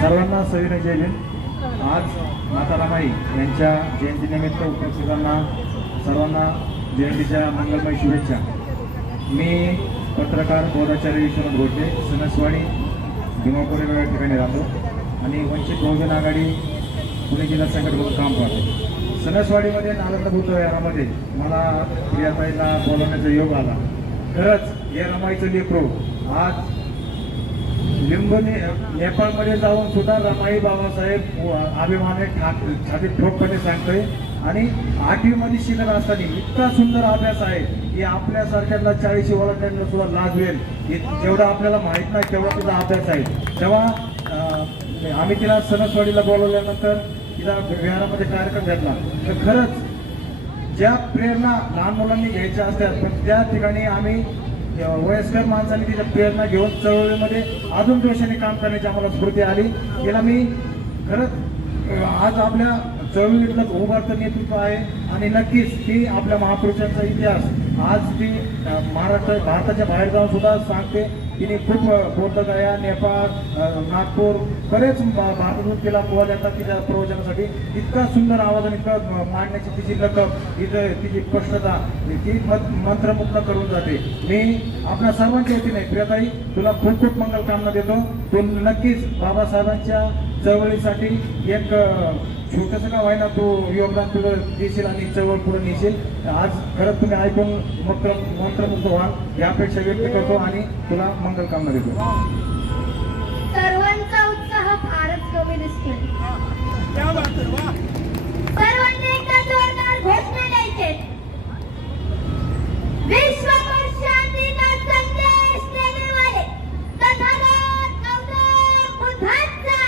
सर्वांना सविनय जय भीम। आज माता रमाई यांच्या जयंतीनिमित्त उपस्थितांना सर्वांना जयंतीच्या मंगलमय शुभेच्छा। मी पत्रकार बोधाचार्य विश्वनाथ घोटे, सणसवाडी भीमापुरी या ठिकाणी राहतो आणि वंचित बहुजन आघाडी पुणे जिल्हा संघटनेचं काम पाहतो। सणसवाडीमध्ये नालंदा बुद्धविहारामध्ये मला प्रियाताईला बोलवण्याचा योग आला। खरंच हे रमाईचं लेकरू आज नेपाळमध्ये जाऊन सुद्धा रमाई बाबासाहेब अभिमाने छातीत ठोकपणे सांगतोय आणि 8वी मध्ये शिकत असताना इतका सुंदर अभ्यास आहे की आपल्यासारख्याला 40 वर्षांना सुद्धा लाजवेल जेवढा आपल्याला माहित नाही तेवढा तुझा अभ्यास आहे। तेव्हा आम्ही तिला सणसवाडीला बोलवल्यानंतर तिला विहारामध्ये कार्यक्रम घेतला तर खरंच ज्या प्रेरणा लहान मुलांनी घ्यायच्या असतात पण त्या ठिकाणी आम्ही वयस्कर माणसांनी तिच्या प्रेरणा घेऊन चळवळीमध्ये अजून जोशाने काम करण्याची आम्हाला स्फूर्ती आली। तिला मी खरंच आज आपल्या चळवळीतलं उभारतं नेतृत्व आहे आणि नक्कीच ती आपल्या महापुरुषांचा इतिहास आज ती भारताच्या बाहेर जाऊन सुद्धा सांगते। तिने खूप बोधगया, नेपाळ, नागपूर बरेच भारतातून तिला कॉल येतात तिच्या प्रवचनासाठी। इतका सुंदर आवाज आणि इतका मांडण्याची तिची लकब, तिची स्पष्टता ती मंत्रमुग्ध करून जाते। मी आपल्या सर्वांच्या वतीने प्रियताई तुला खूप खूप मंगल कामना देतो। तू नक्कीच बाबासाहेबांच्या चळवळीसाठी एक छोटंसं का व्हायना तू योगदान तुझं देशील आणि चळवळ पुढे नेशील। आज खरंच तुम्ही ऐकून मंत्रमुग्ध व्हाल ही अपेक्षा व्यक्त करतो आणि तुला मंगल कामना देतो। सर्वांचा उत्साह फारच कमी दिसतो। सर्वांनी एकदा जोरदार घोषणा द्यायचे। विश्वभर शांती का संदेश देने वाले तथागत गौतम बुद्धांचा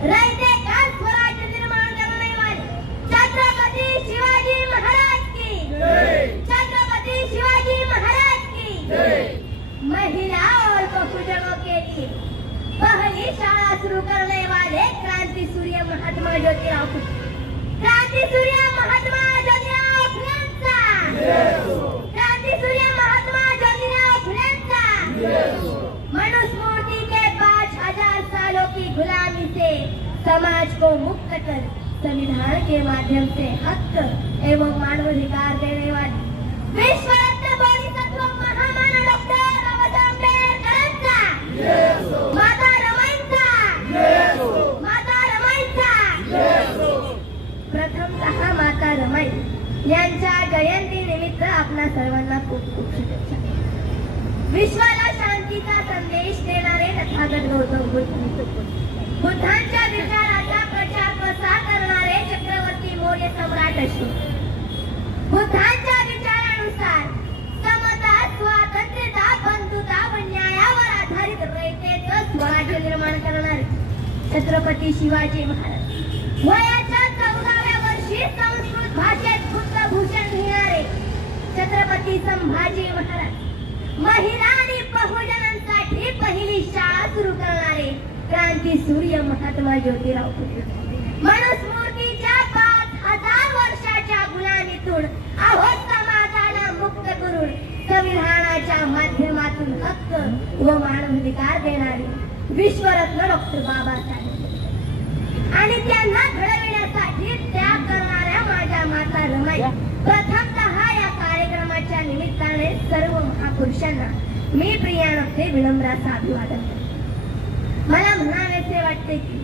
रहते का स्वराज्य निर्माण करने वाले छत्रपति शिवाजी महाराज की छत्रपति शिवाजी महाराज की महिला और बहुजनों के लिए पहली शाला शुरू करने वाले क्रांति सूर्य महात्मा ज्योतिराव फुले क्रांति सूर्य महात्मा ज्योतिराव फुलेंचा क्रांति सूर्य महात्मा ज्योतिराव फुलेंचा मनुस्मृति के 5000 सालों की गुलामी से समाज को मुक्त कर संविधान के माध्यम से हक एवं मानवाधिकार देने वाली विश्व रत्न बोधिसत्व महामानव डॉक्टर बाबासाहेब आंबेडकरांचा माता रमाईचा प्रथमतः माता रमाई यांच्या जयंती निमित्त आपल्या सर्वांना खूप खूप शुभेच्छा। विश्वाला शांतीचा संदेश देणारे तथागत गौतम बुद्धांच्या विचाराचा प्रचार प्रसार करणारे चक्रवर्ती मौर्य सम्राट अशोक बुद्धांच्या विचारानुसार समता, स्वातंत्र्यता, बंधुता व न्यायावर आधारित रयतेचं स्वराज्य निर्माण करणारे छत्रपती शिवाजी महाराज वयाच्या 14व्या वर्षी संस्कृत भाषेत बुद्धभूषण घेणारे छत्रपती संभाजी महाराज महिला आणि बहुजनांसाठी पहिली शाळा सुरू करणारे क्रांती सूर्य महात्मा ज्योतिराव फुले मनुस्मृतीच्या 5000 वर्षाच्या गुलामीतून अहो समाजाला मुक्त करून संविधानाच्या माध्यमातून हक्क व मानवाधिकार देणारे विश्वरत्न डॉक्टर बाबासाहेब आणि त्यांना घडविण्यासाठी त्याग करणाऱ्या माझ्या माता रमाई प्रथमतः या कार्यक्रमाच्या निमित्ताने सर्व महापुरुषांना मी प्रियानते विनम्राचं अभिवादन करते। मला म्हणावेसे वाटते की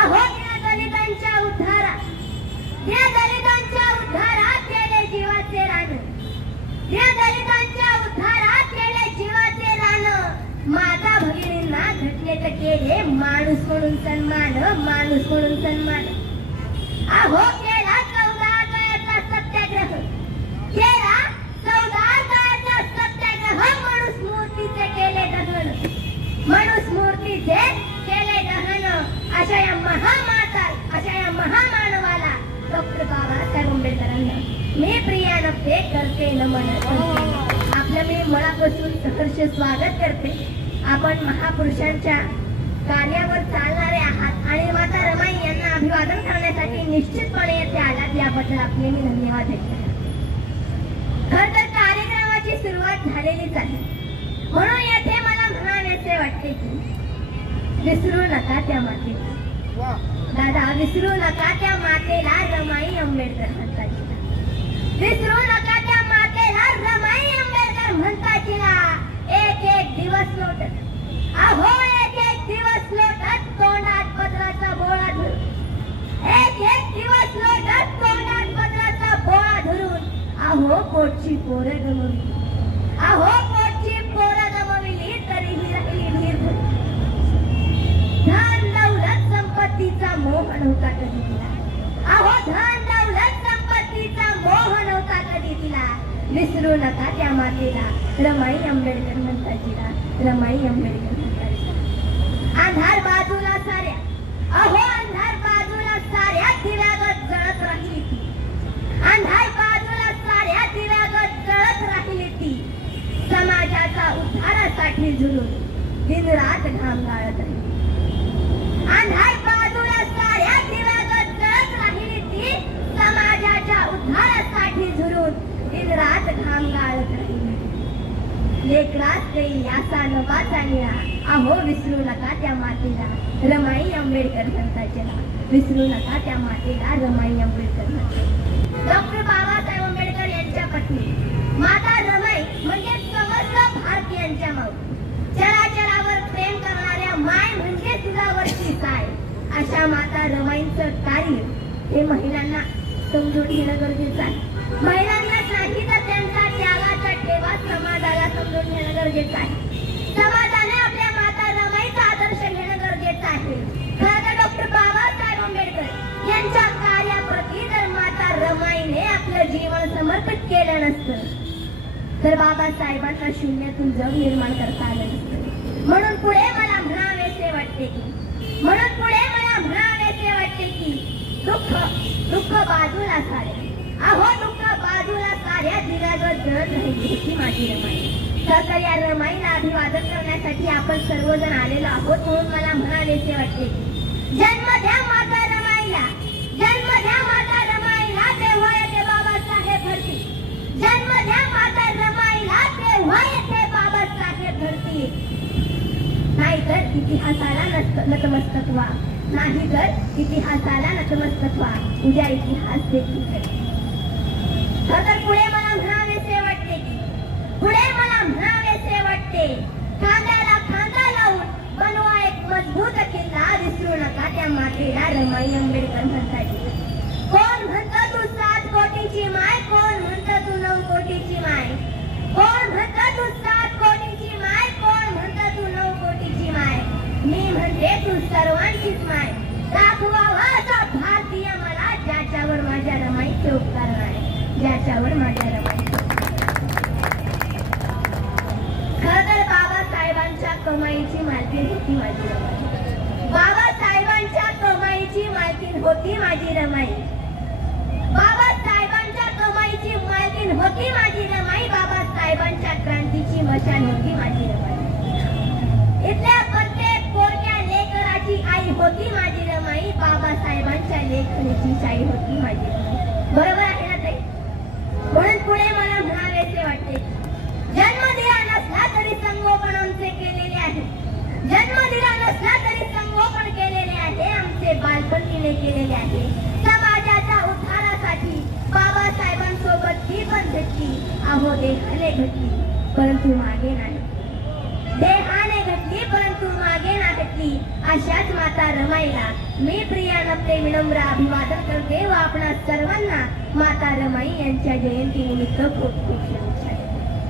अहो या दलितांच्या उद्धारात केले जीवाचे रान या दलितांच्या उद्धारात केले जीवाचे रान माता भगिनींना घटनेत केले माणूस म्हणून सन्मान अहो केला 14 काळाचा सत्याग्रह मनुस्मृतीचे केले दहन अशा या महामानवाला डॉक्टर बाबासाहेब आंबेडकरांना मी प्रियानते करते नमन। आपलं मी मनापासून सहर्ष स्वागत करते। आपण महापुरुषांच्या कार्यावर चालणारे आहात आणि माता रमाई यांना अभिवादन करण्यासाठी निश्चितपणे येथे आलात याबद्दल आपले मी धन्यवाद देते। खरं तर झालेलीच आहे. म्हणून येथे मला म्हणावेसे वाटते की विसरू नका त्या मातेला. दादा, विसरू नका त्या मातेला, रमाई आंबेडकर म्हणतात. विसरू नका त्या मातेला, रमाई आंबेडकर म्हणतात. एक एक दिवस लोटत, अहो एक एक दिवस लोटत तोंडात पत्राचा बोळा धरून, एक एक दिवस लोटत तोंडात पत्राचा बोळा धरून, अहो पोटची पोरं गमवली, अहो पोटची पोरं गमवली तरीही राहिली धीर धरून. धन दौलत संपत्तीचा मोह नव्हता कधी तिला, अहो धन दौलत संपत्तीचा मोह नव्हता कधी तिला. विसरू नका त्या मातेला, रमाई आंबेडकर म्हणतात तिला, रमाई आंबेडकर म्हणतात. अंधार बाजूला साऱ्या, अहो अंधार बाजूला साऱ्या दिव्यागत जळत राहिली ती, अंधार बाजूला साऱ्या दिव्यागत जळत राहिली ती. समाजाचा उद्धारासाठी झुलून दिनरात घाम गाळत राहिली. अंधार बाजूला साऱ्या दिव्यागत जळत राहिली ती, समाजाच्या उद्धारासाठी झुलून दिनरात घाम गाळत राहिली. लेकरास काही याचा नवाचा निळा, अहो विसरू नका त्या मातेला, रमाई आंबेडकर म्हणतात. विसरू नका त्या मातेला, रमाई आंबेडकर म्हणतात. डॉक्टर बाबासाहेब आंबेडकर यांच्या पत्नी माता रमाई म्हणजे समस्त भारतीयांच्या माऊ, चराचरावर प्रेम करणाऱ्या माय म्हणजे तुझ्यावरची साय. अशा माता रमाईंचं कार्य हे महिलांना समजून घेणं गरजेचं आहे. महिलांनाच नाही तर त्यांचा त्यागाचा ठेवा समाजाला समजून घेणं गरजेचं आहे. समाजाने आपल्या माता रमाईचा आदर्श घेणं गरजेचं आहे. खरं तर डॉक्टर बाबासाहेब आंबेडकर यांच्या कार्याप्रती जर माता रमाईने आपलं जीवन समर्पित केलं नसतं तर बाबासाहेबांना शून्यातून जग निर्माण करता आलं नसतं. म्हणून पुढे मला म्हणावेसे वाटते की, म्हणून पुढे मला म्हणावेसे वाटते की दुःख बाजूला साऱ्या, अहो दुःख बाजूला साऱ्या दिव्यागत जळत राहिली होती माझी रमाई. तर या रमाईला अभिवादन करण्यासाठी आपण सर्वजण आलेलो आहोत. म्हणून मला म्हणावेसे वाटते की जन्म द्या माता रमाईला, जन्म द्या माता रमाईला, तेव्हा येथे बाबासाहेब भरती. जन्म द्या माता रमाईला, तेव्हा येथे बाबासाहेब भरती. नाहीतर इतिहासाला नतमस्तक व्हा, नाहीतर इतिहासाला नतमस्तक व्हा. उद्या इतिहास देखील घडेल. तर पुढे मला म्हणावेसे वाटते की, पुढे मला म्हणावेसे वाटते, खांद्याला खांदा लावून बनवा एक मजबूत किल्ला. विसरू नका त्या मातेला, रमाई आंबेडकर म्हणतात. कोण म्हणतं तू 7 कोटीची माय, कोण म्हणतं तू 9 कोटीची माय, कोण म्हणतं तू 7 कोटीची माय, कोण म्हणतं तू 9 कोटीची माय. मी म्हणते तू सर्वांचीच माय. दाखवावा असा भारतीय मला, ज्याच्यावर माझ्या रमाईचे उपकार नाही, ज्याच्यावर माझ्या रमाईचे. खरं तर बाबासाहेबांच्या कमाईची मालकीण होती माझी रमाई. बाबासाहेबांच्या कमाईची मालकीण होती माझी रमाई. बाबासाहेबांच्या कमाईची मालकीण होती माझी रमाई. बाबासाहेबांच्या क्रांतीची मशाल होती माझी रमाई. इथल्या प्रत्येक पोरक्या लेकराची आई होती माझी रमाई. बाबासाहेबांच्या लेखणीची शाई होती माझी रमाई. बरोबर आहे ना ताई? म्हणून पुढे मला म्हणावेसे वाटते, जन्म दिला नसला तरी संगोपन आमचे केलेले आहे. जन्म दिला नसला तरी संगोपन केलेले आहे, आमचे बालपण तिने केलेले आहे. समाजाच्या उद्धारासाठी बाबासाहेबांसोबत ही पण घेतली, अहो देहाने घटली परंतु मागे नाही. देहाने घटली परंतु मागे ना घटली. अशाच माता रमाईला मी प्रियानप्ते विनम्र अभिवादन करते व आपणा सर्वांना माता रमाई यांच्या जयंतीनिमित्त खूप खूप शुभेच्छा.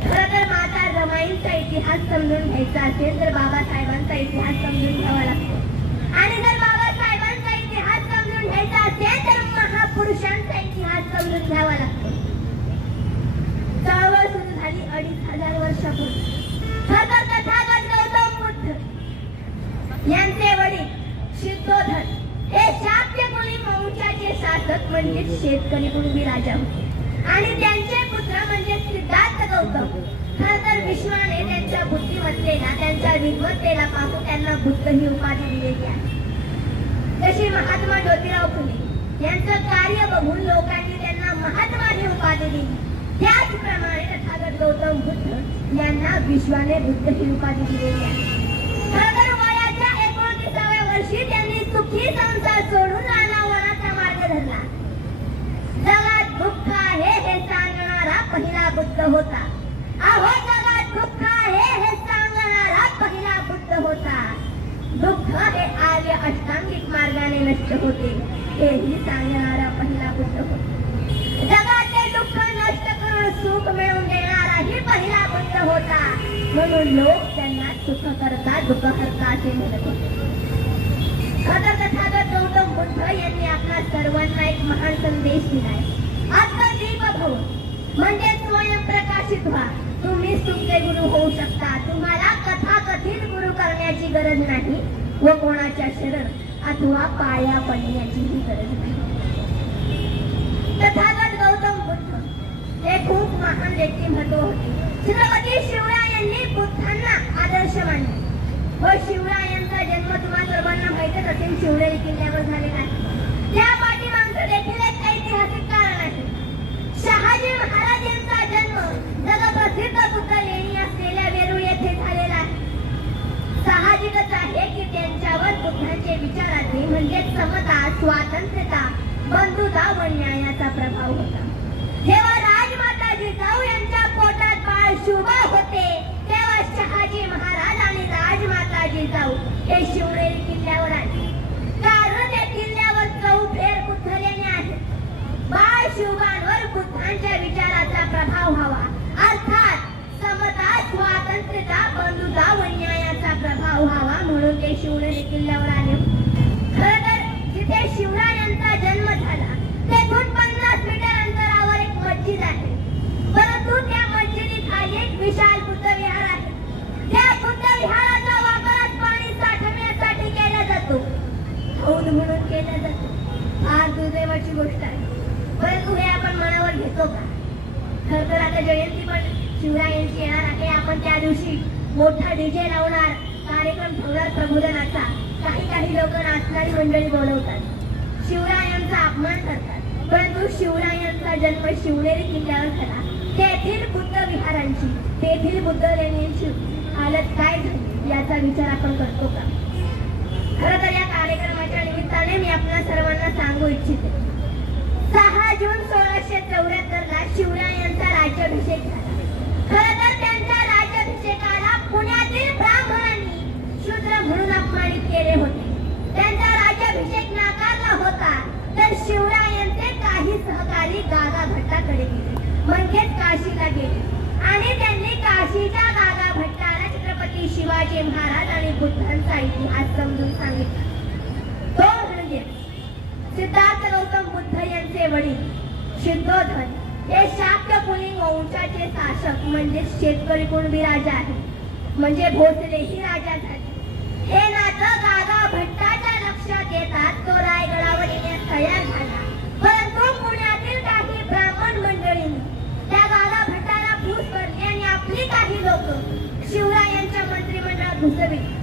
खरं तर माता रमाईंचा इतिहास समजून घ्यायचा असेल तर बाबासाहेबांचा इतिहास समजून घ्यावा लागतो. आणि जर बाबासाहेबांचा इतिहास समजून घ्यायचा असेल तर महापुरुषांचा इतिहास समजून घ्यावा लागतो. चळवळ सुरू झाली 2500 वर्षापूर्वी. खरं तर तथागत गौतम बुद्ध यांचे वडील सिद्धोधन हे शाक्यमुनी वंशाचे शासक म्हणजेच शेतकरी कुणबी राजा होते. आणि त्यांचे पुत्र म्हणजे सिद्धार्थ गौतम. खरं तर विश्वाने त्यांच्या बुद्धिमत्तेला, त्यांच्या विद्वत्तेला पाहून त्यांना बुद्ध ही उपाधी दिलेली आहे. जशी महात्मा ज्योतिराव फुले यांचं कार्य बघून लोकांनी त्यांना महात्मा ही उपाधी दिली, त्याचप्रमाणे तथागत तथागत गौतम बुद्ध यांना विश्वाने बुद्ध ही उपाधी दिलेली आहे. खरं वयाच्या 29व्या वर्षी त्यांनी सुखी संसार सोडून नानावनाचा मार्ग धरला. जगात दुःख आहे हे सांगणारा पहिला बुद्ध होता. अहो जगात दुःख आहे हे सांगणारा पहिला बुद्ध होता. दुःख हे आर्य अष्टांगिक मार्गाने नष्ट होते हेही सांगणारा पहिला बुद्ध होता. जगातले दुःख नष्ट करून सुख मिळवून देणाराही पहिला बुद्ध होता. म्हणून लोक त्यांना सुख करता दुःख करता असे म्हणत होते. तथागत गौतम बुद्ध यांनी आपल्या सर्वांना एक महान संदेश दिलाय. आत्मदीप भव म्हणजे स्वयंप्रकाशित व्हा. तुम्हीच तुमचे गुरु होऊ शकता. तुम्हाला कथाकथित गुरु करण्याची गरज नाही व कोणाच्या शरण अथवा पाया पडण्याचीही गरज नाही. तथागत गौतम बुद्ध हे खूप महान व्यक्तिमत्व होते. छत्रपती शिवरायांनी बुद्धांना आदर्श मानले व शिवरायांचा जन्म तुम्हा सर्वांना माहितच असेल शिवनेरी किल्ल्यावर झालेला आहे. त्या पाठीमागचं देखील एक ऐतिहासिक कारण आहे. शहाजी महाराज यांचा जन्म जगप्रसिद्ध बुद्ध लेणी असलेल्या वेरूळ येथे झालेला आहे. साहजिकच आहे की त्यांच्यावर बुद्धांचे विचाराचे म्हणजे समता, स्वातंत्र्यता, बंधुता व न्यायाचा प्रभाव होता. जेव्हा राजमाता जिजाऊ यांच्या पोटात बाळ शुभा होते तेव्हा शहाजी महाराज आणि राजमाता जिजाऊ हे शिवनेरी किल्ल्यावर आले. कारण त्या किल्ल्यावर 4 बुद्ध लेण्या आहेत. बाळ शुभांवर बुद्धांच्या विचाराचा प्रभाव व्हावा अर्थात समता, स्वातंत्र्यता, बंधुता व न्यायाचा प्रभाव व्हावा म्हणून ते शिवनेरी किल्ल्यावर आले. खरं तर जिथे शिवरायांचा जन्म झाला तेथून 50 मीटर अंतरावर एक मस्जिद आहे. परंतु त्या मस्जिदीखाली एक विशाल बुद्ध विहार आहे. त्या बुद्ध विहाराचा वापर पाणी साठवण्यासाठी केला जातो. हौद म्हणून केला जातो. फार दुर्दैवाची गोष्ट आहे. परंतु हे आपण मनावर घेतो का? खरं तर आता जयंती पण शिवरायांची येणार आहे. आपण त्या दिवशी मोठा डीजे लावणार, कार्यक्रम ठेवणार प्रबोधनाचा. काही लोक नाचणारी मंडळी बोलवतात, शिवरायांचा अपमान करतात. परंतु शिवरायांचा जन्म शिवनेरी किल्ल्यावर झाला. तेथील बुद्ध विहारांची, तेथील बुद्ध लेण्यांची हालत काय झाली याचा विचार आपण करतो का? खरं तर या कार्यक्रमाच्या निमित्ताने मी आपल्या सर्वांना सांगू इच्छिते. 6 जून 1674 ला शिवरायांचा राज्याभिषेक झाला. खरं तर त्यांच्या राज्याभिषेकाला पुण्यातील ब्राह्मणांनी शूद्र म्हणून अपमानित केले होते. त्यांचा राज्याभिषेक नाकारला होता तर शिवरायांचे काही सहकारी गागा भट्टाकडे गेले म्हणजेच काशीला गेले आणि त्यांनी काशीच्या गागा भट्टाला छत्रपती शिवाजी महाराज आणि बुद्धांचा इतिहास समजून सांगितला. तो म्हणजे सिद्धार्थ गौतम बुद्ध यांचे वडील शुद्धोधन हे शाक्य पुलिंग वंशाचे शासक म्हणजे शेतकरी कुणबी राजा आहे. म्हणजे भोसलेही राजा झाले. हे नातं गागा भट्टाच्या लक्षात येतात तो रायगडावर येण्यास तयार झाला. परंतु पुण्यातील काही ब्राह्मण मंडळींनी त्या गागा भट्टाला फूस भरली आणि आपली काही लोक शिवरायांच्या मंत्रिमंडळात घुसविली.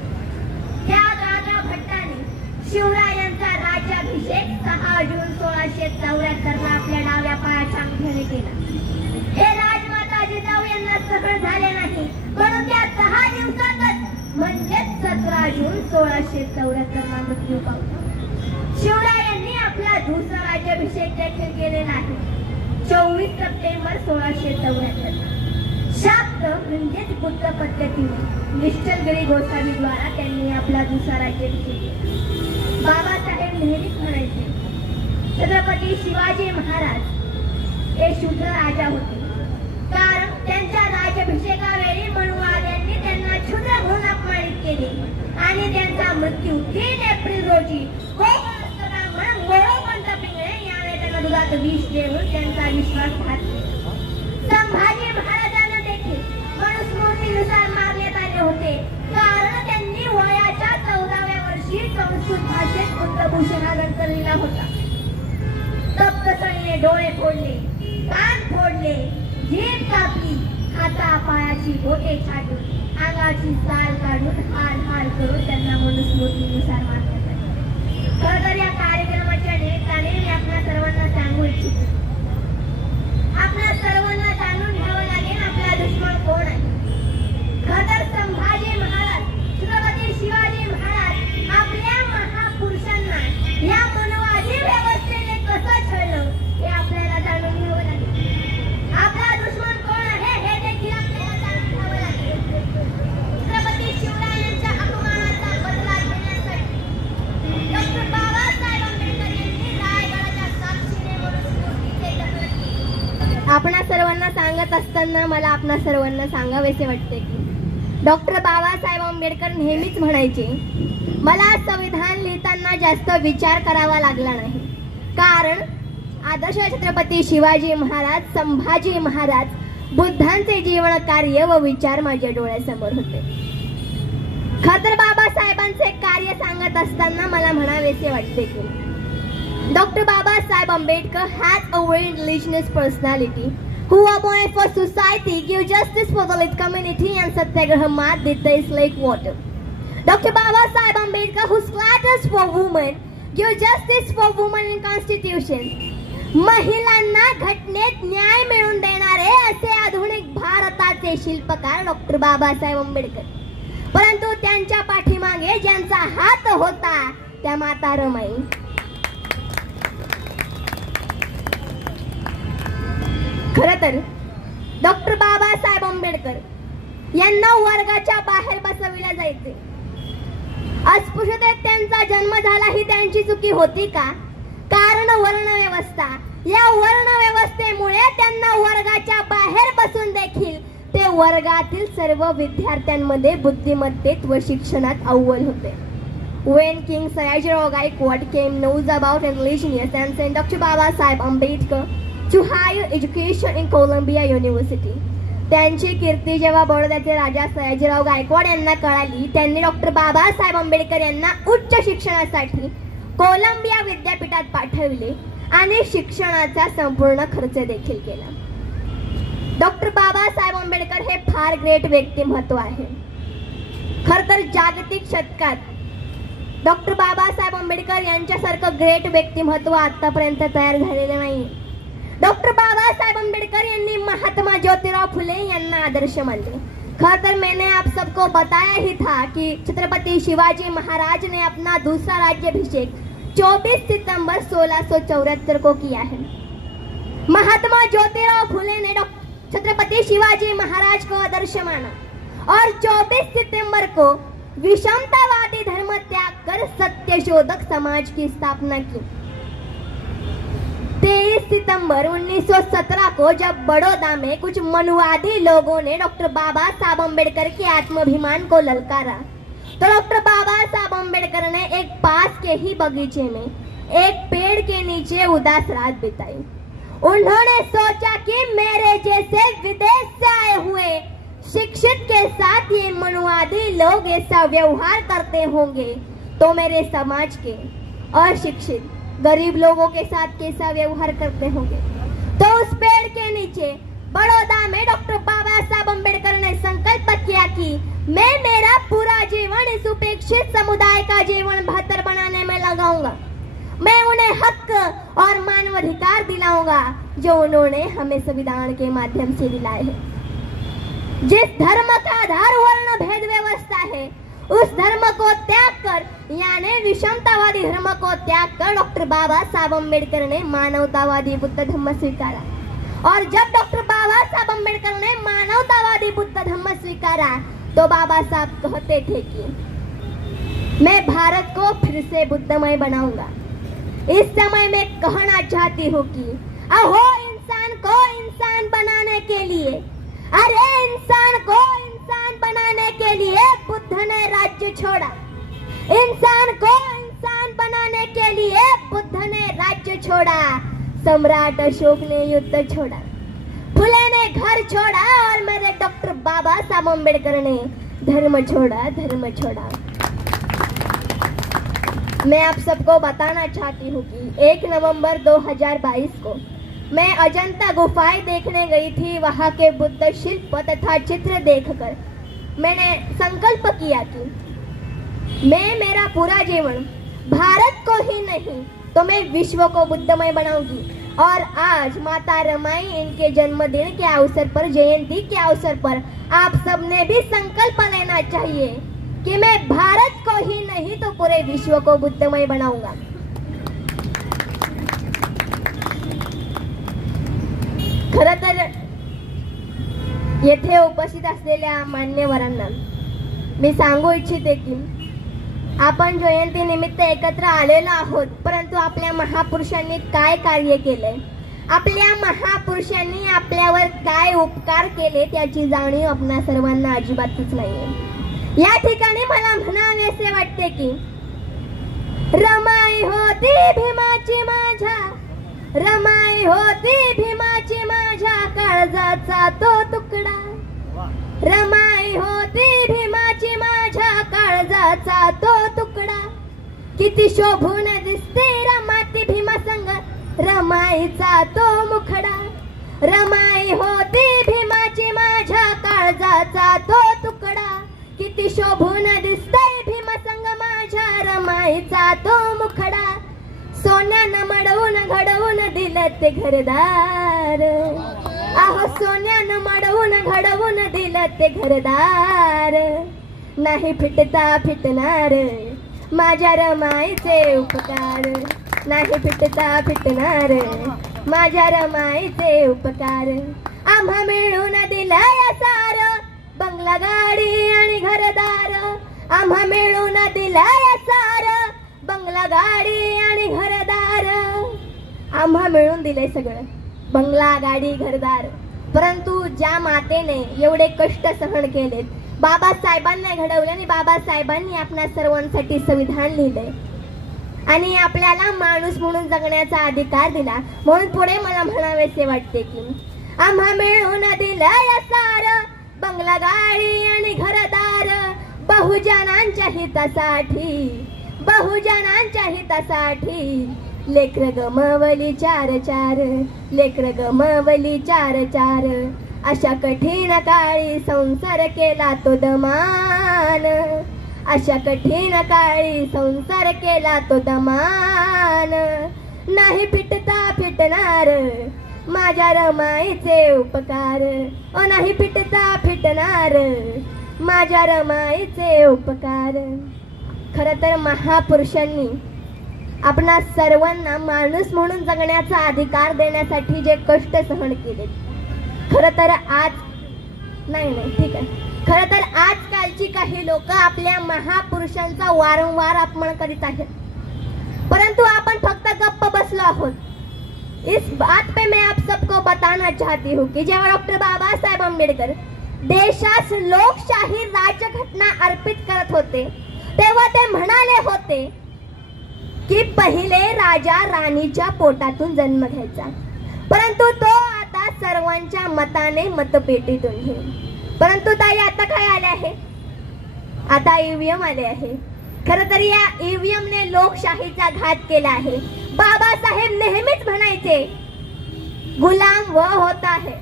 त्या गागा भट्टाने शिवरायांचा राज्याभिषेक 6 जून 1674 ला आपल्या डाव्या पायाच्या अंगठ्याने केला. हे राजमाता जिजाऊ यांना सहन झाले नाही म्हणून त्या 10 दिवसातच म्हणजे 17 जून 1674 ला मृत्यू पावला. शिवरायांनी आपला दुसरा राज्याभिषेक देखील केलेला आहे. 24 सप्टेंबर 1674 शाक्त म्हणजेच बुद्ध पद्धतीने निश्चलगिरी गोसावी द्वारा त्यांनी आपला दुसरा राज्याभिषेक केला. बाबासाहेब नेहमीच म्हणायचे छत्रपती शिवाजी महाराज हे शूद्र राजा होते. कारण त्यांच्या राज्याभिषेकावेळी मनुवाद्यांनी त्यांना क्षुद्र म्हणून अपमानित केले आणि त्यांचा मृत्यू 3 एप्रिल रोजी मोरोपंत पिंगळे याने त्यांना दुधात विष देऊन त्यांचा विश्वासघात केला. संभाजी महाराजांना देखील मनुस्मृतीनुसार मारण्यात आले होते. कारण त्यांनी वयाच्या 14व्या वर्षी संस्कृत भाषेत बुद्धभूषण हा ग्रंथ लिहिला होता. तप्तसळीने डोळे फोडले, कान फोडले, जीभ कापली, हातापायाची बोटे छाटून, अंगाची साल काढून हाल करून त्यांना मनुस्मृतीनुसार मारण्यात आले. खरं तर या कार्यक्रमाच्या निमित्ताने मी आपल्या सर्वांना सांगू इच्छितो. आपल्या सर्वांना जाणून घ्यावं लागेल आपल्या सर्वांना सांगत असताना मला आपणा सर्वांना सांगावेसे वाटते की डॉक्टर बाबासाहेब आंबेडकर नेहमीच म्हणायचे, मला संविधान लिहिताना जास्त विचार करावा लागला नाही, कारण आदर्श छत्रपती शिवाजी महाराज, संभाजी महाराज, बुद्धांचे जीवन कार्य व विचार माझ्या डोळ्यासमोर होते. खरतर बाबासाहेबांचे कार्य सांगत असताना मला म्हणावेसे वाटते की doctor Babasaheb Ambedkar has a very indigenous personality who abhorred for society, give justice for the Dalit community and satyagraha mat did taste like water. Dr. Babasaheb Ambedkar who slaughters for women, give justice for women in constitution. महिलांना घटनेत न्याय मिळवून देणारे असे आधुनिक भारताचे शिल्पकार doctor Babasaheb Ambedkar. परंतु त्यांच्या पाठीमागे ज्यांचा हात होता त्या माता रमाई. खरं तर डॉक्टर बाबासाहेब आंबेडकर यांना वर्गाच्या बाहेर बसविले जायचे. अस्पृश्यतेत त्यांचा जन्म झाला ही त्यांची चुकी होती का? कारण वर्णव्यवस्था, या वर्णव्यवस्थेमुळे त्यांना वर्गाच्या बाहेर बसून देखील ते वर्गातील सर्व विद्यार्थ्यांमध्ये बुद्धिमत्तेत व शिक्षणात अव्वल होते. When King Sayajirao Gaikwad came knows about indigenous and sent Dr. Babasaheb Ambedkar to higher education in Columbia University. त्यांची कीर्ती जेव्हा बडोद्याचे राजा सयाजीराव गायकवाड यांना कळाली, त्यांनी डॉक्टर बाबासाहेब आंबेडकर यांना उच्च शिक्षणासाठी कोलंबिया विद्यापीठात पाठविले आणि शिक्षणाचा संपूर्ण खर्च देखील केला. डॉक्टर बाबासाहेब आंबेडकर हे फार ग्रेट व्यक्तिमत्व आहे. खर तर जागतिक शतकात डॉक्टर बाबासाहेब आंबेडकर यांच्यासारखं ग्रेट व्यक्तिमत्व आतापर्यंत तयार झालेलं नाही. डॉक्टर बाबासाहेब आंबेडकर यांनी महात्मा ज्योतिराव फुले यांना आदर्श मानले. खर तर मैंने आप सबको बताया ही था कि छत्रपति शिवाजी महाराज ने अपना दूसरा राज्याभिषेक 24 सितंबर 1674 को किया है. महात्मा ज्योतिराव फुले ने छत्रपति शिवाजी महाराज को आदर्श माना और 24 सितंबर को विषमतावादी धर्म त्याग कर सत्यशोधक समाज की स्थापना की. 23 सितंबर 1917 को जब बड़ौदा में कुछ मनुवादी लोगों ने डॉक्टर बाबा साहब अम्बेडकर के आत्माभिमान को ललकारा, तो डॉक्टर बाबा साहब अम्बेडकर ने एक पास के ही बगीचे में एक पेड़ के नीचे उदास रात बिताई. उन्होंने सोचा कि मेरे जैसे विदेश से आए हुए शिक्षित के साथ ये मनुवादी लोग ऐसा व्यवहार करते होंगे तो मेरे समाज के अशिक्षित गरीब लोगों के साथ कैसा व्यवहार करते होंगे. तो उस पेड़ के नीचे बड़ौदा में डॉक्टर बाबा साहब अम्बेडकर ने संकल्प किया कि मैं मेरा पूरा जीवन इस उपेक्षित समुदाय का जीवन बेहतर बनाने में लगाऊंगा. मैं उन्हें हक और मानवाधिकार दिलाऊंगा जो उन्होंने हमें संविधान के माध्यम से दिलाए हैं. जिस धर्म का आधार वर्ण भेद व्यवस्था है उस धर्म को त्याग कर, यानी विषमतावादी धर्म को त्याग कर डॉक्टर बाबा साहब अम्बेडकर ने मानवतावादी बुद्ध धर्म स्वीकारा. और जब डॉक्टर बाबा साहब अम्बेडकर ने मानवतावादी बुद्ध धर्म स्वीकारा तो बाबा साहब कहते थे कि मैं भारत को फिर से बुद्धमय बनाऊंगा. इस समय मैं कहना चाहती हूँ कि अहो इंसान को इंसान बनाने के लिए, अरे इंसान को इंसान बनाने के लिए बुद्ध ने राज्य छोड़ा. इंसान को इंसान बनाने के लिए बुद्ध ने राज्य छोड़ा. सम्राट अशोक ने युद्ध छोड़ा, फुले ने घर छोड़ा और मेरे डॉक्टर बाबा साहब अम्बेडकर ने धर्म छोड़ा, धर्म छोड़ा. मैं आप सबको बताना चाहती हूँ कि 1 नवंबर 2022 को मैं अजंता गुफाएं देखने गई थी. वहाँ के बुद्ध शिल्प तथा चित्र देखकर मैंने संकल्प किया कि मैं मेरा पूरा जीवन भारत को ही नहीं तो मैं विश्व को बुद्धमय बनाऊंगी. और आज माता रमाई इनके जन्मदिन के अवसर पर, जयंती के अवसर पर आप सबने भी संकल्प लेना चाहिए कि मैं भारत को ही नहीं तो पूरे विश्व को बुद्धमय बनाऊंगा. खरं तर येथे उपस्थित असलेल्या मान्यवरांना मी सांगू इच्छिते की आपण जयंती निमित्त एकत्र आलेलो आहोत, परंतु आपल्या महापुरुषांनी काय कार्य केलंय आपल्या महापुरुषांनी आपल्यावर काय उपकार केले त्याची जाणीव आपणा सर्वांना अजिबातच नाहीये. या ठिकाणी मला म्हणावेसे वाटते की रमाई होती भीमाची माझ्या, रमाई होती भीमाची माझ्या काळजाचा तो तुकडा, रमाई होती भीमाची माझ्या काळजाचा तो तुकडा. किती शोभून दिसते रमाती भीमा संग रमाईचा तो मुखडा, रमाई होती भीमाची माझ्या काळजाचा तो तुकडा. किती शोभून दिसतय भीमा संग माझ्या रमाईचा तो मुखडा. सोन्यानं मडवून घडवून दिलं ते घरदार, आहो सोन्यानं मडवून घडवून दिलं ते घरदार. नाही फिटता फिटणार माझ्या रमाईचे उपकार, नाही फिटता फिटणार माझ्या रमाईचे उपकार. आम्हा मिळून दिलाय सार बंगला गाडी आणि घरदार, आम्हा मिळून दिलाय सार बंगला गाडी आणि घरदार. आम्हा मिळून दिले सगळं बंगला गाडी घरदार. परंतु ज्या मातेने एवढे कष्ट सहन केलेत, बाबासाहेबांना घडवले आणि बाबासाहेबांनी आपल्या सर्वांसाठी संविधान लिहिलंय आणि आपल्याला माणूस म्हणून जगण्याचा अधिकार दिला. म्हणून पुढे मला म्हणावेसे वाटते की आम्हा मिळून दिलाय सार बंगला गाडी आणि घरदार. बहुजनांच्या हितासाठी, बहुजनांच्या हितासाठी लेकर गमवली चार चार, लेकर गमवली चार चार. अशा कठीण काळी संसार केला तो दमान, अशा कठीण काळी संसार केला तो दमान. नाही फिटता फिटणार माझ्या रमाईचे उपकार, ओ नाही फिटता फिटणार माझ्या रमाईचे उपकार. खरं तर महापुरुषांनी आपणा सर्वांना माणूस म्हणून जगण्याचा अधिकार देण्यासाठी जे कष्ट सहन केले, खरं तर आज नाही ठीक आहे, खरं तर आजकालची काही लोक आपल्या महापुरुषांचा वारंवार अपमान करीत आहेत. परंतु आपण फक्त गप्प बसलो आहोत. इस बात पे मैं आप सबको बताना चाहती हूँ कि जेव्हा डॉक्टर बाबासाहेब आंबेडकर देशास लोकशाही राज्यघटना अर्पित करत होते तेव्हा ते म्हणाले होते की पहिले राजा राणीच्या पोटातून जन्म घ्यायचा, परंतु तो आता सर्वांच्या मताने मतपेटीतून घेईल. परंतु ताई आता काय आले आहे, आता ईव्हीएम आले आहे. खरं तर या ईव्हीएम ने लोकशाहीचा घात केला आहे. बाबासाहेब नेहमीच म्हणायचे गुलाम वह होता है,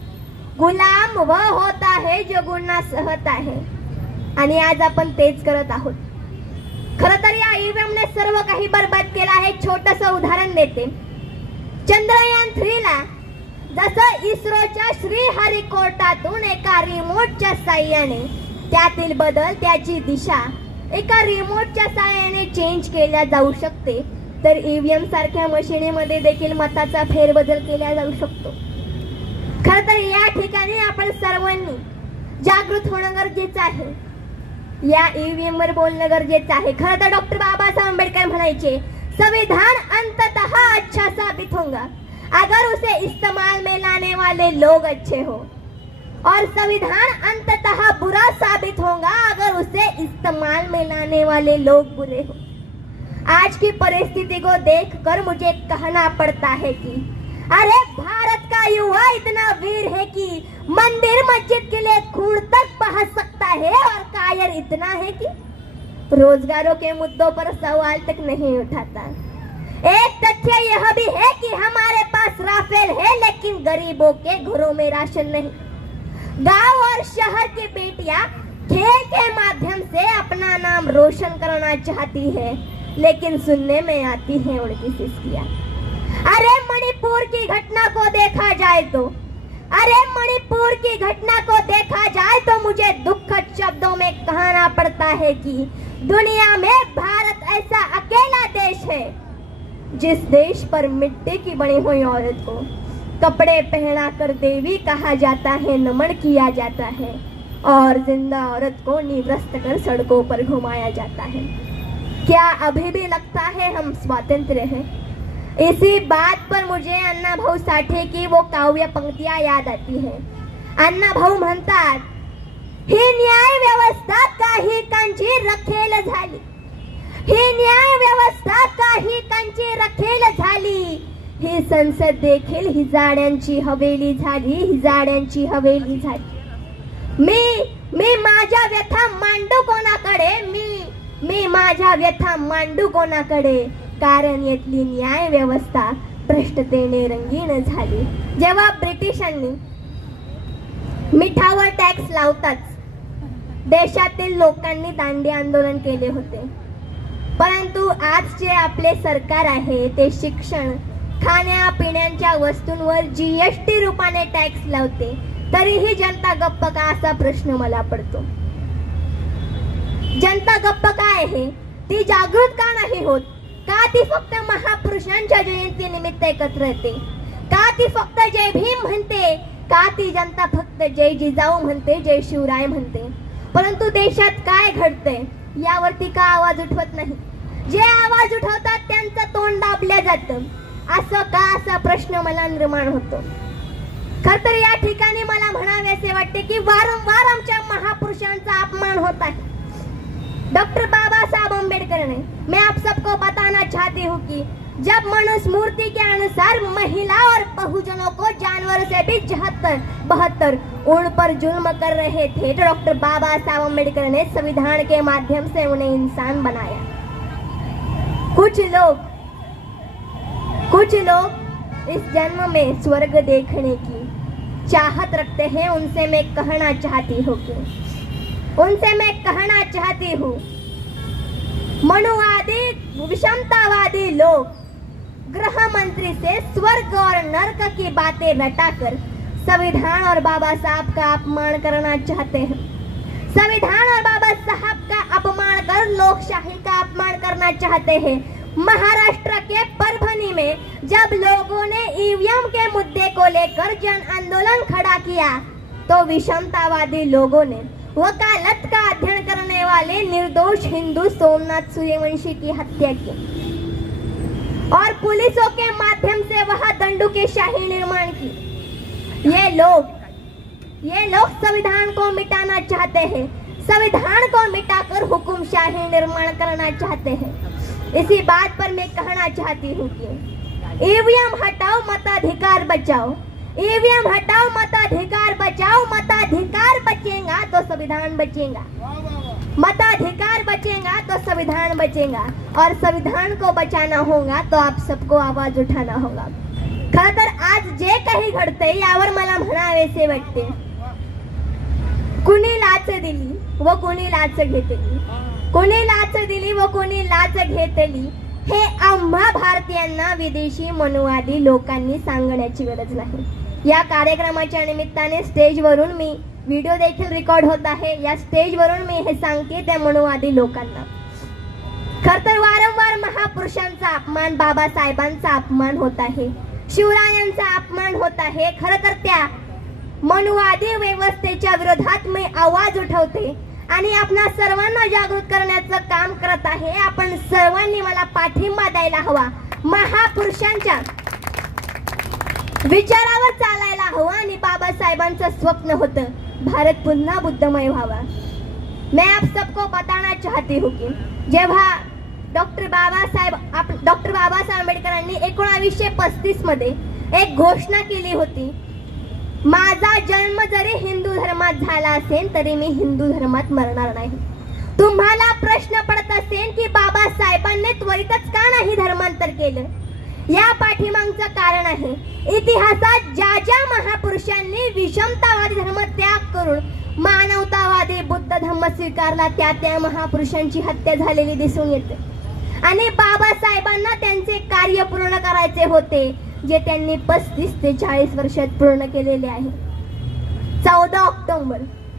गुलाम वह होता है जो गुन्हा सहत आहे. आणि आज आपण तेच करत आहोत. खरं तर या ईव्हीएम ने सर्व काही बरबाद केला आहे. छोटस उदाहरण देते. चंद्रयान 3 ला जसं इस्रोच्या श्रीहरिकोटातून एका रिमोटच्या साहाय्याने त्यातील बदल, त्याची दिशा एका रिमोटच्या साहाय्याने चेंज केल्या जाऊ शकते, तर ईव्हीएम सारख्या मशिनीमध्ये देखील मताचा फेरबदल केला जाऊ शकतो. खरं तर या ठिकाणी आपण सर्वांनी जागृत होणं गरजेचं आहे. या ईव्हीएम वर बोलणं गरजेचं आहे. खरं तर डॉक्टर बाबासाहेब आंबेडकर म्हणायचे संविधान अंततः अच्छा साबित होगा अगर उसे इस्तेमाल में लाने वाले लोग अच्छे हो, और संविधान अंततः बुरा साबित होगा अगर उसे इस्तेमाल में लाने वाले लोग बुरे हो. आज की परिस्थिति को देखकर मुझे कहना पड़ता है कि अरे भारत का युवा इतना वीर है कि मंदिर मस्जिद के लिए खून तक बहा सकता है, और कायर इतना है कि रोजगारों के मुद्दों पर सवाल तक नहीं उठाता. एक तथ्य यह भी है कि हमारे पास राफेल है लेकिन गरीबों के घरों में राशन नहीं. गांव और शहर की बेटियां खेल के माध्यम से अपना नाम रोशन करना चाहती है, लेकिन सुनने में आती है उनकी सिस्कियां. अरे मणिपुर की घटना को देखा जाए तो, अरे मणिपुर की घटना को देखा जाए तो मुझे दुखद शब्दों में कहना पड़ता है कि दुनिया में भारत ऐसा अकेला देश है जिस देश पर मिट्टी की बनी हुई औरत को कपड़े पहनाकर देवी कहा जाता है, नमन किया जाता है, और जिंदा औरत को निवृत्त कर सड़कों पर घुमाया जाता है. क्या अभी भी लगता है हम स्वतंत्र हैं? इसी बात पर मुझे अण्णा भाऊ साठे की वो काव्य पंक्तियां याद आती है. अण्णा भाऊ म्हणतात, ही न्याय व्यवस्था काही कांची रखेल झाली, ही न्याय व्यवस्था काही कांची रखेल झाली, ही संसद देखील हिजाड्यांची हवेली झाली, हिजाड्यांची हवेली झाली. मी माझ्या व्यथा मांडू कोणाकडे, मी माझ्या व्यथा मांडू कोणाकडे, कारण येथली न्याय व्यवस्था भ्रष्टतेने रंगीन झाली. जेव्हा ब्रिटिशांनी मिठावर टॅक्स लावताच देशातील लोकांनी दांडी आंदोलन केले होते, परंतु आज जे आपले सरकार आहे ते शिक्षण, खाण्यापिण्याच्या वस्तूंवर जीएसटी रूपाने टॅक्स लावते, तरीही जनता गप्प का असा प्रश्न मला पडतो. जनता गप्प का आहे? ती जागृत का नाही होत? का ती फक्त महापुरुषांच्या जयंती निमित्त एकत्र येते? का ती फक्त जय भीम म्हणते? का ती जनता फक्त जय जिजाऊ म्हणते, जय शिवराय म्हणते? परंतु देशात काय घडतंय यावरती का आवाज उठवत नाही? जे आवाज उठवतात त्यांचं तोंड दाबल्या जातं. असं का, असा प्रश्न मला निर्माण होतो. खर तर या ठिकाणी मला म्हणावेसे वाटते की वारंवार आमच्या महापुरुषांचा अपमान होता है. डॉक्टर बाबा साहब अम्बेडकर ने, मैं आप सबको बताना चाहती हूँ कि जब मनुस्मृति के अनुसार महिला और बहुजनों को जानवर से भी 72 उन पर जुल्म कर रहे थे, तो डॉक्टर बाबा साहब अम्बेडकर ने संविधान के माध्यम से उन्हें इंसान बनाया. कुछ लोग इस जन्म में स्वर्ग देखने की चाहत रखते हैं. उनसे मैं कहना चाहती हूँ मनुवादी विषमतावादी लोग गृह मंत्री से स्वर्ग और नरक की बातें रटाकर संविधान और बाबा साहब का अपमान करना चाहते हैं. संविधान और बाबा साहब का अपमान कर लोकशाही का अपमान करना चाहते हैं. महाराष्ट्र के परभनी में जब लोगों ने ईवीएम के मुद्दे को लेकर जन आंदोलन खड़ा किया, तो विषमतावादी लोगों ने वकालत का अध्ययन करने वाले निर्दोष हिंदू सोमनाथ सूर्यवंशी की हत्या की और पुलिसों के माध्यम से वहां दंडुकेशाही निर्माण की. ये लोग संविधान को मिटाना चाहते हैं, संविधान को मिटाकर हुकुमशाही निर्माण करना चाहते हैं. इसी बात पर मैं कहना चाहती हूँ कि ईवीएम हटाओ, मताधिकार बचाओ. ईवीएम हटाओ, मताधिकार बचाओ. मताधिकार बचेगा तो संविधान बचेगा, मताधिकार बचेगा तो संविधान बचेगा, और संविधान को बचाना होगा तो आप सबको आवाज उठाना होगा. खरं तर आज जे काही घडते यावर मला म्हणावेसे वाटते, कुणी लाच दिली व कुणी लाच घेतली, कुणी लाच दिली व कुणी लाच घेतली हे आम्हा भारतीयांना विदेशी मनुवादी लोकांनी सांगण्याची गरज नाही. या कार्यक्रमाच्या निमित्ताने स्टेजवरून मी व्हिडिओ देखील रेकॉर्ड होत आहे. या स्टेजवरून मी हे सांगते त्या मनुवादी लोकांना, खरं तर वारंवार महापुरुषांचा अपमान, बाबासाहेबांचा अपमान होत आहे, शिवरायांचा अपमान होत आहे. खरं तर त्या मनुवादी व्यवस्थेच्या विरोधात मी आवाज उठवते आणि आपणा सर्वांना जागृत करण्याचं काम करत आहे. आपण सर्वांनी मला पाठिंबा द्यायला हवा. महापुरुषांच्या विचारावर चालायला हवं. आणि बाबासाहेबांचं स्वप्न होतं भारत पुन्हा बुद्धमय व्हावा. मैं आप सबको बताना चाहती हूँ कि जेव्हा डॉक्टर बाबासाहेब आंबेडकरांनी 1935 मध्ये एक घोषणा केली होती, माझा जन्म जरी हिंदू धर्मात झाला असेल तरी मी हिंदू धर्मात मरणार नाही. तुम्हाला प्रश्न पडत असेल की बाबासाहेबांनी त्वरितच का नाही धर्मांतर केलं? या पाठीमागचं कारण आहे, इतिहासात ज्या ज्या महापुरुषांनी विषमतावादी धर्म त्याग करून मानवतावादी बुद्ध धर्म स्वीकारला त्या महापुरुषांची हत्या झालेली दिसून येते. आणि बाबासाहेबांना त्यांचे कार्य पूर्ण करायचे होते जे त्यांनी 35 ते 40 वर्षात पूर्ण केलेले आहे. 14 ऑक्टोबर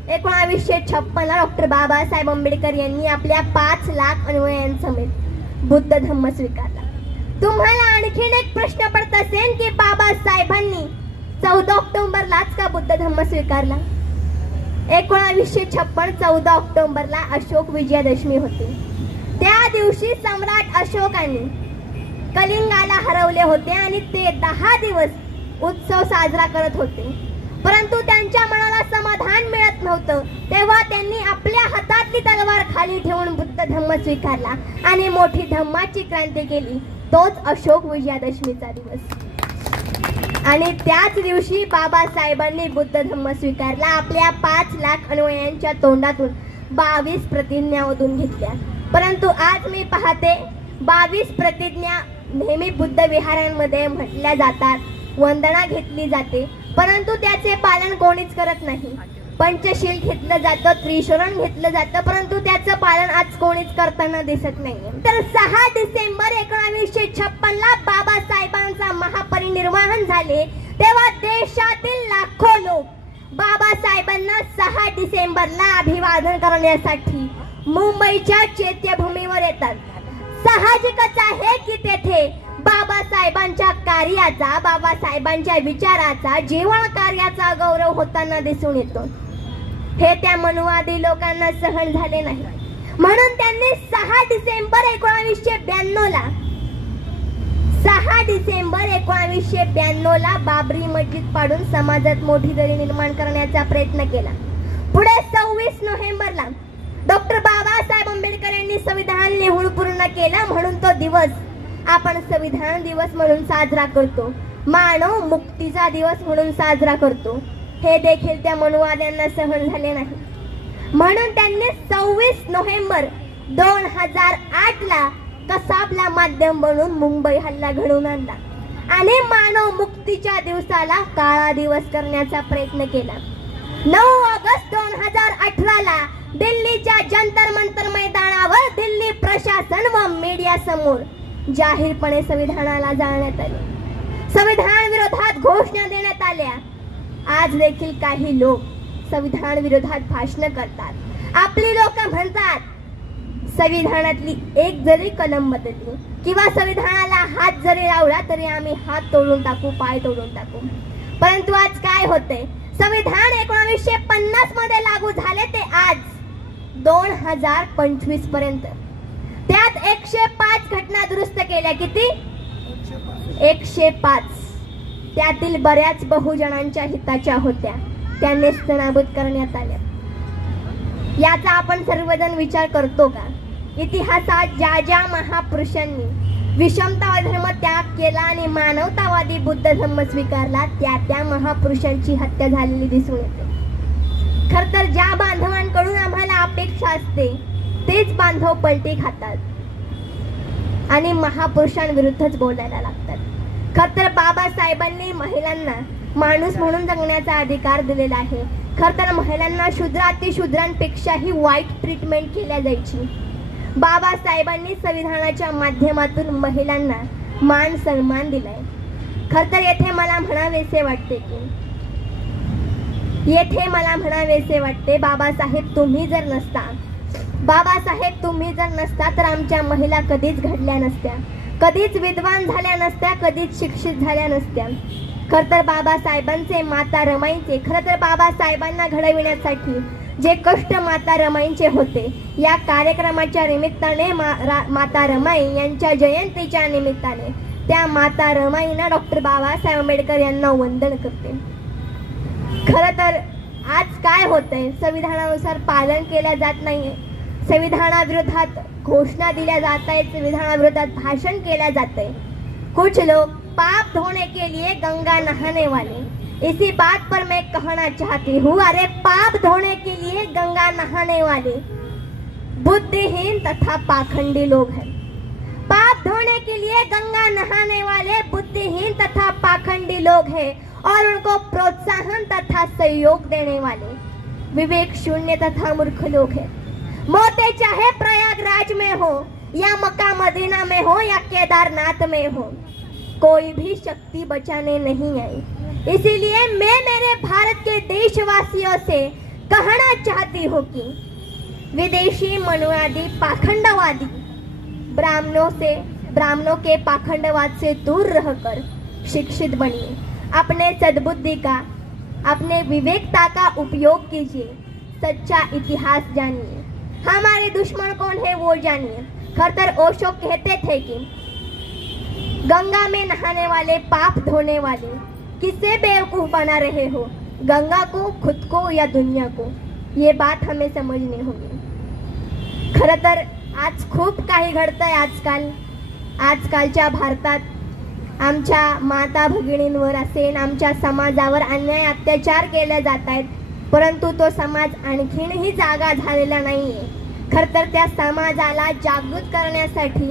1956 ला डॉक्टर बाबासाहेब आंबेडकर यांनी आपल्या 5 लाख अनुयायांसमेत बुद्ध धर्म स्वीकारला. तुम्हाला आणखीन एक प्रश्न पडत असेल की बाबासाहेबांनी 14 ऑक्टोबरलाच का बुद्ध धर्म स्वीकारला? 1956 14 ऑक्टोबरला अशोक विजयादशमी होती. त्या दिवशी सम्राट अशोकाने कलिंगाला हरवले होते आणि ते 10 दिवस उत्सव साजरा करत होते, परंतु त्यांच्या मनाला समाधान मिळत नव्हतं. तेव्हा त्यांनी आपल्या हातातली तलवार खाली ठेवून बुद्ध धम्म स्वीकारला आणि मोठी धम्माची क्रांती केली. तोच अशोक विजयादशमीचा दिवस. आणि त्याच दिवशी बाबासाहेबांनी बुद्ध धम्म स्वीकारला. आपल्या 5 लाख अनुयायांच्या तोंडातून 22 प्रतिज्ञा ओढून घेतल्या. परंतु आज मी पाहते 22 प्रतिज्ञा नेहमी बुद्ध विहारांमध्ये म्हटल्या जातात, वंदना घेतली जाते, परंतु त्याचे पालन कोणीच करत नाही. पंचशील घेतलं जातं, त्रिशरण घेतलं जातं, परंतु त्याचं पालन आज कोणीच करताना दिसत नाहीये. तर 6 डिसेंबर 1956 ला बाबासाहेबांचा महापरिनिर्वाण झाले, तेव्हा देशातील लाखो लोक बाबासाहेबांना 6 डिसेंबरला अभिवादन करण्यासाठी मुंबईच्या चैत्यभूमीवर येतात. साहजिकच आहे की तेथे बाबासाहेबांच्या कार्याचा, बाबासाहेबांच्या विचाराचा, जीवन कार्याचा गौरव होताना दिसून येतो. हे त्या मनुवादी लोकांना सहन झाले नाही, म्हणून त्यांनी 6 डिसेंबर 1992 ला बाबरी मस्जिद पाडून समाजात मोठी दरी निर्माण करण्याचा प्रयत्न केला. पुढे 26 नोव्हेंबरला डॉक्टर बाबासाहेब आंबेडकर यांनी संविधान लिहून पूर्ण केला, म्हणून तो दिवस आपण संविधान दिवस म्हणून साजरा करतो, मानव मुक्तीचा दिवस म्हणून साजरा करतो. हे देखील त्या मनुवाद्यांना सहन झाले नाही, म्हणून त्यांनी 26 नोव्हेंबर 2008 ला कसाबला माध्यम बनून मुंबई हल्ला घडवून आणला आणि मानव मुक्तीच्या दिवसाला काळा दिवस करण्याचा प्रयत्न केला. 9 ऑगस्ट 2018 ला दिल्लीच्या जंतर मंतर मैदानावर दिल्ली प्रशासन व मीडिया समोर जाहीरपणे संविधानाला जाळण्यात आले. संविधान विरोधात घोषणा देण्यात आल्या. आज देखील काही लोक संविधान विरोधात भाषण करतात. आपली लोक म्हणतात संविधानातली एक जरी कलम बदलली किंवा संविधानाला हात जरी लावला तरी आम्ही हात तोडून टाकू, पाय तोडून टाकू. परंतु आज काय होते, संविधान 1950 मध्ये लागू झाले ते आज 2025 पर्यंत. त्यात 105 घटना दुरुस्त केल्या. किती? 105. त्यातील बऱ्याच बहुजनांच्या हिताच्या होत्या, त्या नेस्तनाबूत करण्यात आल्या. याचा आपण सर्वजण विचार करतो का? इतिहासात ज्या ज्या महापुरुषांनी विषमता धर्म त्याग केला आणि मानवतावादी बुद्ध धर्म स्वीकारला, त्या त्या महापुरुषांची हत्या झालेली दिसून येते. खर तर ज्या बांधवांकडून आम्हाला अपेक्षा असते तेच बांधव पलटी खातात आणि महापुरुषांविरुद्धच बोलायला लागतात. खर तर बाबासाहेबांनी महिलांना माणूस म्हणून जगण्याचा अधिकार दिलेला आहे. खर तर महिलांना शूद्रांपेक्षाही वाईट ट्रीटमेंट केल्या जायची. बाबासाहेबांनी संविधानाच्या माध्यमातून महिलांना मान सन्मान दिलाय. खर तर येथे मला म्हणावेसे वाटते बाबासाहेब तुम्ही जर नसता तर आमच्या महिला कधीच घडल्या नसत्या, कधीच विद्वान झाल्या नसत्या, कधीच शिक्षित झाल्या नसत्या. खर तर बाबासाहेबांचे, माता रमाईंचे, खर तर बाबासाहेबांना घडविण्यासाठी जे कष्ट माता रमाईंचे होते, या कार्यक्रमाच्या निमित्ताने माता रमाई यांच्या जयंतीच्या निमित्ताने त्या माता रमाईंना डॉक्टर बाबासाहेब आंबेडकर यांना वंदन करते. खर तर आज काय होतंय, संविधानानुसार पालन केलं जात नाहीये, संविधानाविरोधात घोषणा दिल्या जात आहेत, संविधानाविरोधात भाषण केल्या जाते. कुछ लोग पाप धोने के लिए गंगा नहाने वाले, इसी बात पर मैं कहना चाहती हूँ, अरे पाप धोने के लिए गंगा नहाने वाले बुद्धिहीन तथा पाखंडी लोग हैं. पाप धोने के लिए गंगा नहाने वाले बुद्धिहीन तथा पाखंडी लोग हैं और उनको प्रोत्साहन तथा सहयोग देने वाले विवेक शून्य तथा मूर्ख लोग हैं. मोते चाहे प्रयागराज में हो या मक्का मदीना में हो या केदारनाथ में हो, कोई भी शक्ति बचाने नहीं आई. इसीलिए मैं मेरे भारत के देशवासियों से कहना चाहती हूँ कि विदेशी मनुवादी पाखंडवादी ब्राह्मणों के पाखंडवाद से दूर रहकर शिक्षित बनिए. अपने सद्बुद्धि का, अपने विवेकता का उपयोग कीजिए. सच्चा इतिहास जानिए. हमारे दुश्मन कौन है वो जानिए. खर तर ओशो कहते थे कि गंगा में नहाने वाले पाप धोने वाले किससे बेवकूफ बना रहे हो, गंगा को, खुद को या दुनिया को? ये बात हमें समझनी होगी। खरं तर आज खूप काही घडतंय आजकालच्या भारतात। आमच्या माता भगिनींवर असेल, आमच्या समाजावर अन्याय अत्याचार केले जात आहेत, परंतु तो समाज आणखीनही जागा झालेला नाहीये। खरं तर त्या समाजाला जागृत करण्यासाठी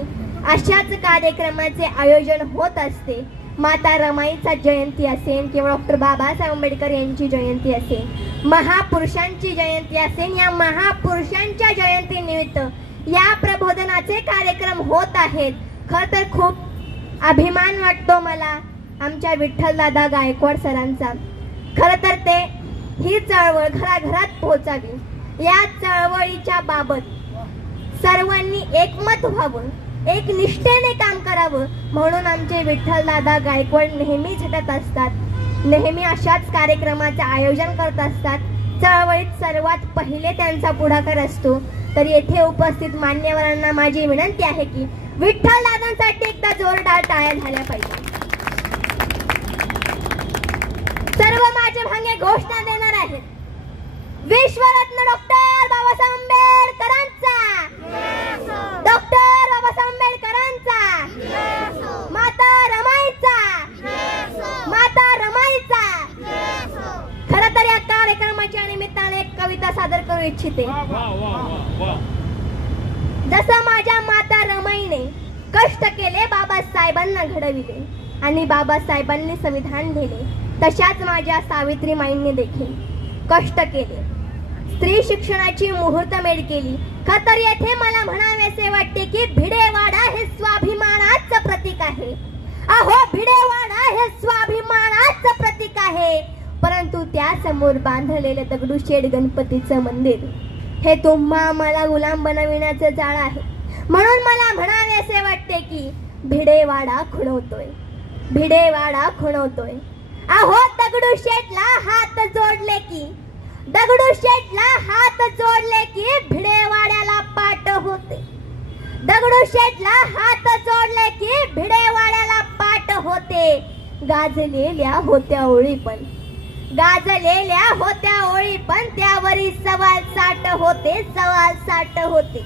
अशाच कार्यक्रमाचे आयोजन होत असते। माता रमाईचा जयंती असेल किंवा डॉक्टर बाबासाहेब आंबेडकर यांची जयंती असेल, महापुरुषांची जयंती असेल, या महापुरुषांच्या जयंतीनिमित्त या प्रबोधनाचे कार्यक्रम होत आहेत। खरं तर खूप अभिमान वाटतो मला आमच्या विठ्ठलदादा गायकवाड सरांचा। खरं तर ते ही चळवळ घराघरात पोहोचावी, या चळवळीच्या बाबत सर्वांनी एकमत व्हावं, एक निष्ठेने काम करावं, म्हणून आमचे विठ्ठलदादा गायकवाड नेहमी झटत असतात, नेहमी अशाच कार्यक्रमाचे आयोजन करत असतात। चळवळीत सर्वात पहिले त्यांचा पुढाकार असतो। तर येथे उपस्थित मान्यवरांना माझी विनंती आहे की विठ्ठलदादांसाठी एकदा जोरदार टाळ्या झाल्या पाहिजे। सर्व माझे भांगे घोषणा देणार आहेत। विश्वरत्न डॉक्टर बाबासाहेब आंबेडकरांचा, डॉक्टर बाबासाहेब आंबेडकरांचा, माता रमाईचा, माता रमाईचा। खरं तर या कार्यक्रमाच्या निमित्ताने एक कविता सादर करू इच्छिते। जसं माझ्या माता रमाईने कष्ट केले, बाबासाहेबांना घडविले आणि बाबासाहेबांनी संविधान दिले, तशाच माझ्या सावित्रीमाईंनी देखील कष्ट केले, स्त्री शिक्षणाची मुहूर्तमेढ केली। खतर येथे मला म्हणावेसे वाटते की भिडेवाडा हे स्वाभिमानाचं प्रतीक आहे। अहो, भिडेवाडा हे स्वाभिमानाचं प्रतीक आहे, परंतु त्या समोर बांधलेले दगडूशेठ गणपतीचं मंदिर हे तुम्हा मला गुलाम बनविण्याचं जाळ आहे। म्हणून मला म्हणावेसे वाटते की भिडेवाडा खुणवतोय, भिडेवाडा खुणवतोय। अहो, दगडूशेठला हात जोडले की, दगडूशेठला हात जोडले की भिडेवाड्याला पाठ होते, दगडूशेठला हात जोडले की भिडेवाड्याला पाठ होते। गाजलेल्या होत्या ओळी पण, गाजलेल्या होत्या ओळी पण त्यावरी सवाल साठ होते, सवाल साठ होते।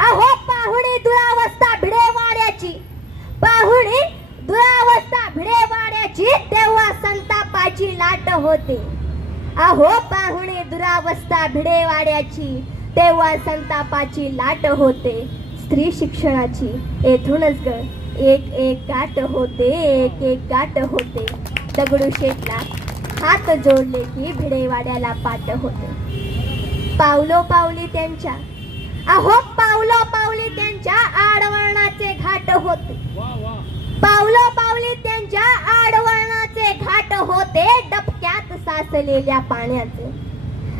अहो, पाहुणी दुरावस्था भिडेवाड्याची, पाहुणी दुरावस्था भिडेवाड्याची, तेव्हा संतापाची लाट होते। अहो, पाहुणी दुरावस्था भिडेवाड्याची, तेव्हा संतापाची लाट होते। स्त्री शिक्षणाची येथूनच ग एक एक गाठ होते, एक एक गाठ होते। दगडूशेठला हात जोडले की भिडेवाड्याला पाठ होते। पावलो पावली त्यांच्या, अहो, पावलो पावली त्यांच्या आडवळणाचे घाट होते, पावलो पावली त्यांच्या आडवळणाचे घाट होते। डबक्यात साचलेल्या पाण्याचे,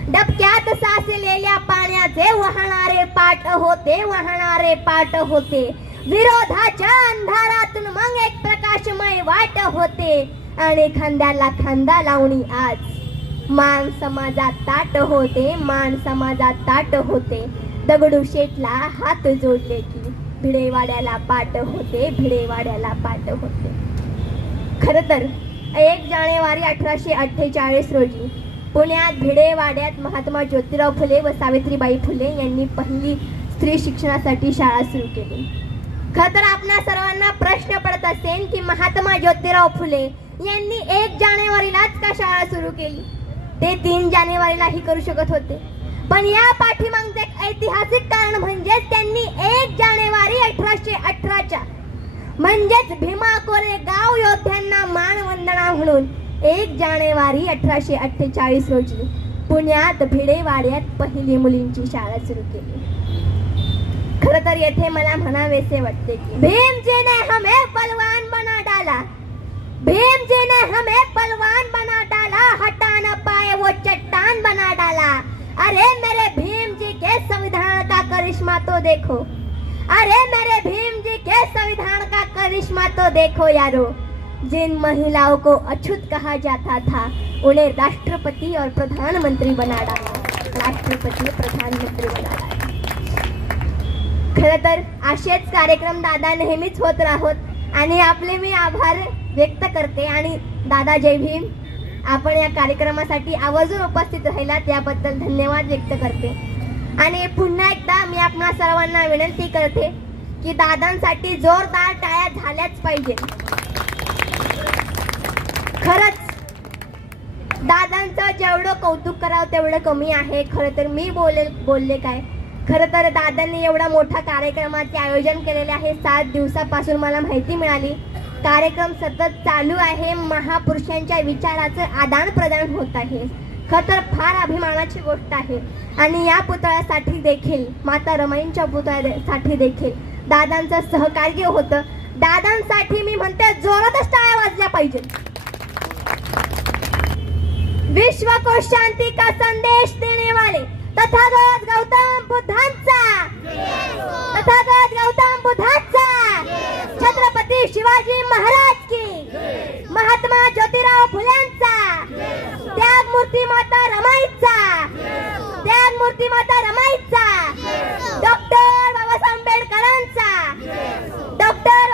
डबक्यात साचलेल्या पाण्याचे वाहणारे पाट होते, वाहणारे पाट होते। विरोधाच्या अंधारातून मग एक प्रकाशमय वाट होते आणि खांद्याला खांदा लावणी आज मान समाजात ताट होते, मान समाजात ताट होते। दगडूशेठला हात जोडले की भिडेवाड्याला पाठ होते, भिडेवाड्याला पाठ होते। खरं तर 1 जानेवारी 1848 रोजी पुण्यात भिडेवाड्यात महात्मा ज्योतिराव फुले व सावित्रीबाई फुले यांनी पहिली स्त्री शिक्षणासाठी शाळा सुरू केली। खरं तर आपल्या सर्वांना प्रश्न पडत असेल की महात्मा ज्योतिराव फुले यांनी 1 जानेवारीलाच का शाळा सुरू केली? ते 3 जानेवारीलाही करू शकत होते, पण या पाठीमागचे एक ऐतिहासिक कारण म्हणजे त्यांनी 1 जानेवारी 1818च्या म्हणजेच भीमा कोरेगाव योद्ध्यांना मानवंदना म्हणून 1 जानेवारी 1848 रोजी पुण्यात भिडेवाड्यात पहिली मुलींची शाळा सुरू केली। खरं तर येथे मला म्हणावेसे वाटते की भीमजी ने हमें बलवान बना डाला, भीमजी ने हमें बलवान बना डाला, हटा न पाए वो चट्टान बना डाला। अरे मेरे भीम जी के संविधान का करिश्मा तो देखो, अरे मेरे भीम जी के संविधान का करिश्मा तो देखो यारो। जिन महिलाओं को अछूत कहा जाता था उन्हें राष्ट्रपति और प्रधानमंत्री बना डाला, राष्ट्रपति प्रधानमंत्री बना डाला। खरं तर असेच कार्यक्रम दादा नेहमीच होत राहोत आणि आपले मी आभार व्यक्त करते. आणि दादा जय भीम. आपण या कार्यक्रमासाठी आवर्जून उपस्थित राहिला त्याबद्दल धन्यवाद व्यक्त करते. आणि पुन्हा एकदा मी आपणा सर्वांना विनंती करते की दादांसाठी जोरदार टाळ्या झाल्याच पाहिजे. खरंच दादांचं जेवढं कौतुक करावं तेवढं कमी आहे. खरं तर मी बोलले काय, खरं तर दादांनी एवढा मोठा कार्यक्रमाचे आयोजन केलेले आहे. 7 दिवसापासून मला माहिती मिळाली. कार्यक्रम सतत चालू आहे. महापुरुषांच्या विचाराचं आदान प्रदान होत आहे. खरं तर फार अभिमानाची गोष्ट आहे. आणि या पुतळ्यासाठी देखील, माता रमाईंच्या पुतळ्यासाठी देखील दादांचं सहकार्य होतं. दादांसाठी मी म्हणते जोरातच टाळ्या वाजल्या पाहिजे. विश्व को शांति का संदेश देने वाले तथागत गौतम बुद्धांचा छत्रपती शिवाजी महाराज की, महात्मा ज्योतिराव फुल्यांचा, त्यागमूर्ती माता रमाईचा, डॉक्टर बाबासाहेब आंबेडकरांचा, डॉक्टर